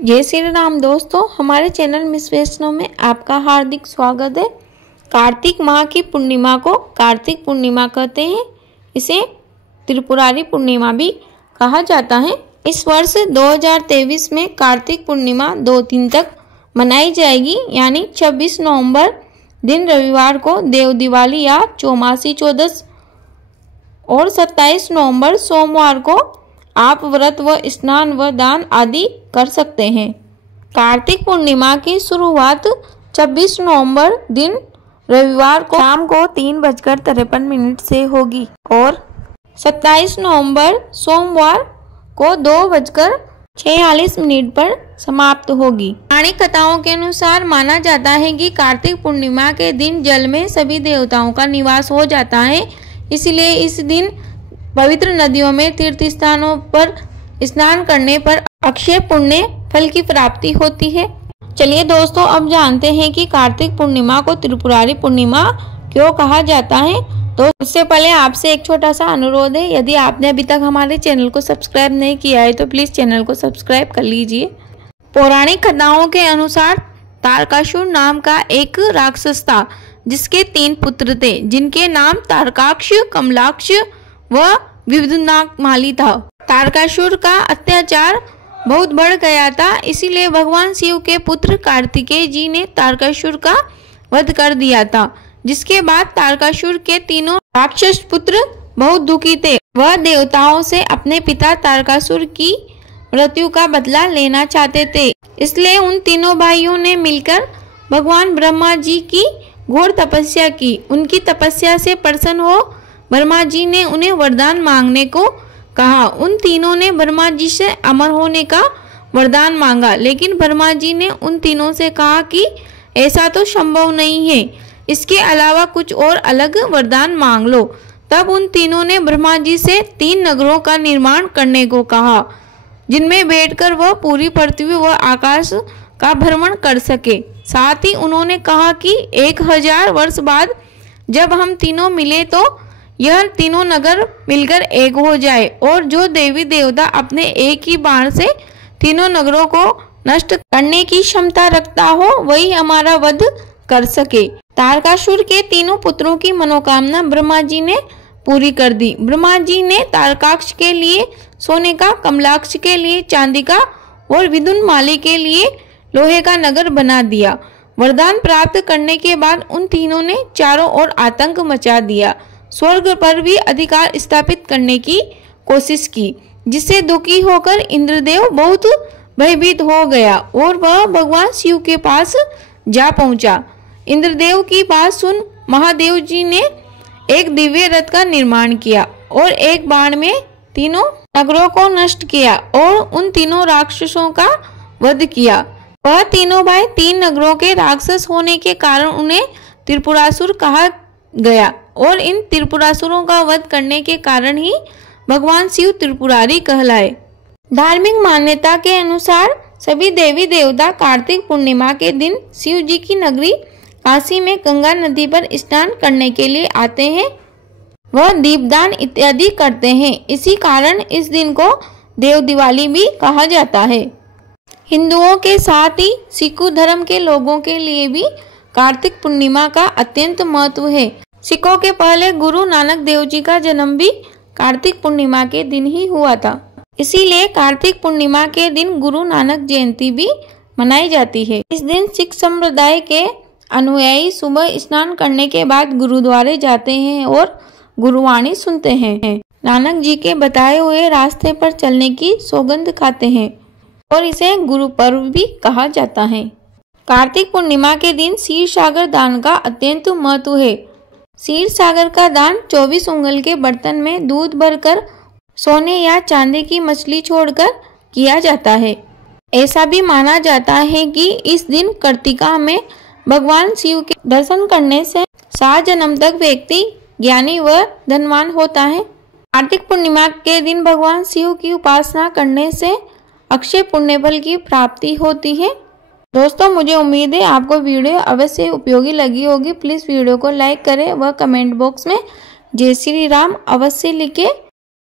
जय श्री राम दोस्तों, हमारे चैनल मिस वैष्णव में आपका हार्दिक स्वागत है। कार्तिक माह की पूर्णिमा को कार्तिक पूर्णिमा कहते हैं। इसे त्रिपुरारी पूर्णिमा भी कहा जाता है। इस वर्ष 2023 में कार्तिक पूर्णिमा 2 दिन तक मनाई जाएगी, यानी 26 नवंबर दिन रविवार को देव दिवाली या चौमासी चौदस और 27 नवंबर सोमवार को आप व्रत व स्नान व दान आदि कर सकते हैं। कार्तिक पूर्णिमा की शुरुआत 26 नवंबर दिन रविवार को शाम को 3:53 से होगी और 27 नवंबर सोमवार को 2:46 पर समाप्त होगी। पौराणिक कथाओं के अनुसार माना जाता है कि कार्तिक पूर्णिमा के दिन जल में सभी देवताओं का निवास हो जाता है, इसलिए इस दिन पवित्र नदियों में तीर्थ स्थानों पर स्नान करने पर अक्षय पुण्य फल की प्राप्ति होती है। चलिए दोस्तों, अब जानते हैं कि कार्तिक पूर्णिमा को त्रिपुरारी पूर्णिमा क्यों कहा जाता है। तो उससे पहले आपसे एक छोटा सा अनुरोध है, यदि आपने अभी तक हमारे चैनल को सब्सक्राइब नहीं किया है तो प्लीज चैनल को सब्सक्राइब कर लीजिए। पौराणिक कथाओं के अनुसार तारकासुर नाम का एक राक्षस था, जिसके 3 पुत्र थे, जिनके नाम तारकाक्ष, कमलाक्ष व विविधनागमाली था। तारकासुर का अत्याचार बहुत बढ़ गया था, इसीलिए भगवान शिव के पुत्र कार्तिकेय जी ने तारकासुर का वध कर दिया था। जिसके बाद तारकासुर के 3 राक्षस पुत्र बहुत दुखी थे। वह देवताओं से अपने पिता तारकासुर की मृत्यु का बदला लेना चाहते थे, इसलिए उन 3 भाइयों ने मिलकर भगवान ब्रह्मा जी की घोर तपस्या की। उनकी तपस्या से प्रसन्न हो ब्रह्मा जी ने उन्हें वरदान मांगने को कहा। उन तीनों ने ब्रह्मा जी से अमर होने का वरदान मांगा, लेकिन ब्रह्मा जी ने उन तीनों से कहा कि ऐसा तो संभव नहीं है, इसके अलावा कुछ और अलग वरदान मांग लो। तब उन तीनों ने ब्रह्मा जी से 3 नगरों का निर्माण करने को कहा, जिनमें बैठकर वह पूरी पृथ्वी व आकाश का भ्रमण कर सके। साथ ही उन्होंने कहा कि 1000 वर्ष बाद जब हम तीनों मिले तो यह तीनों नगर मिलकर एक हो जाए और जो देवी देवता अपने एक ही बाण से तीनों नगरों को नष्ट करने की क्षमता रखता हो, वही हमारा वध कर सके। तारकासुर के 3 पुत्रों की मनोकामना ब्रह्मा जी ने पूरी कर दी। ब्रह्मा जी ने तारकाक्ष के लिए सोने का, कमलाक्ष के लिए चांदी का और विदुनमाली के लिए लोहे का नगर बना दिया। वरदान प्राप्त करने के बाद उन तीनों ने चारों ओर आतंक मचा दिया। स्वर्ग पर भी अधिकार स्थापित करने की कोशिश की, जिससे दुखी होकर इंद्रदेव बहुत भयभीत हो गया और वह भगवान शिव के पास जा पहुंचा। इंद्रदेव की बात सुन महादेव जी ने एक दिव्य रथ का निर्माण किया और एक बाण में 3 नगरों को नष्ट किया और उन 3 राक्षसों का वध किया। वह तीनों भाई 3 नगरों के राक्षस होने के कारण उन्हें त्रिपुरासुर कहा गया और इन त्रिपुरासुरों का वध करने के कारण ही भगवान शिव त्रिपुरारी कहलाए। धार्मिक मान्यता के अनुसार सभी देवी देवता कार्तिक पूर्णिमा के दिन शिव जी की नगरी काशी में गंगा नदी पर स्नान करने के लिए आते हैं। वह दीपदान इत्यादि करते हैं। इसी कारण इस दिन को देव दिवाली भी कहा जाता है। हिंदुओं के साथ ही सिख धर्म के लोगों के लिए भी कार्तिक पूर्णिमा का अत्यंत महत्व है। सिखों के पहले गुरु नानक देव जी का जन्म भी कार्तिक पूर्णिमा के दिन ही हुआ था, इसीलिए कार्तिक पूर्णिमा के दिन गुरु नानक जयंती भी मनाई जाती है। इस दिन सिख संप्रदाय के अनुयायी सुबह स्नान करने के बाद गुरुद्वारे जाते हैं और गुरुवाणी सुनते हैं। नानक जी के बताए हुए रास्ते पर चलने की सौगंध खाते हैं और इसे गुरु पर्व भी कहा जाता है। कार्तिक पूर्णिमा के दिन क्षीर सागर दान का अत्यंत महत्व है। क्षीर सागर का दान 24 उंगल के बर्तन में दूध भरकर सोने या चांदी की मछली छोड़कर किया जाता है। ऐसा भी माना जाता है कि इस दिन कर्तिका में भगवान शिव के दर्शन करने से 7 जन्म तक व्यक्ति ज्ञानी व धनवान होता है। कार्तिक पूर्णिमा के दिन भगवान शिव की उपासना करने से अक्षय पुण्य फल की प्राप्ति होती है। दोस्तों, मुझे उम्मीद है आपको वीडियो अवश्य उपयोगी लगी होगी। प्लीज वीडियो को लाइक करें व कमेंट बॉक्स में जय श्री राम अवश्य लिखें।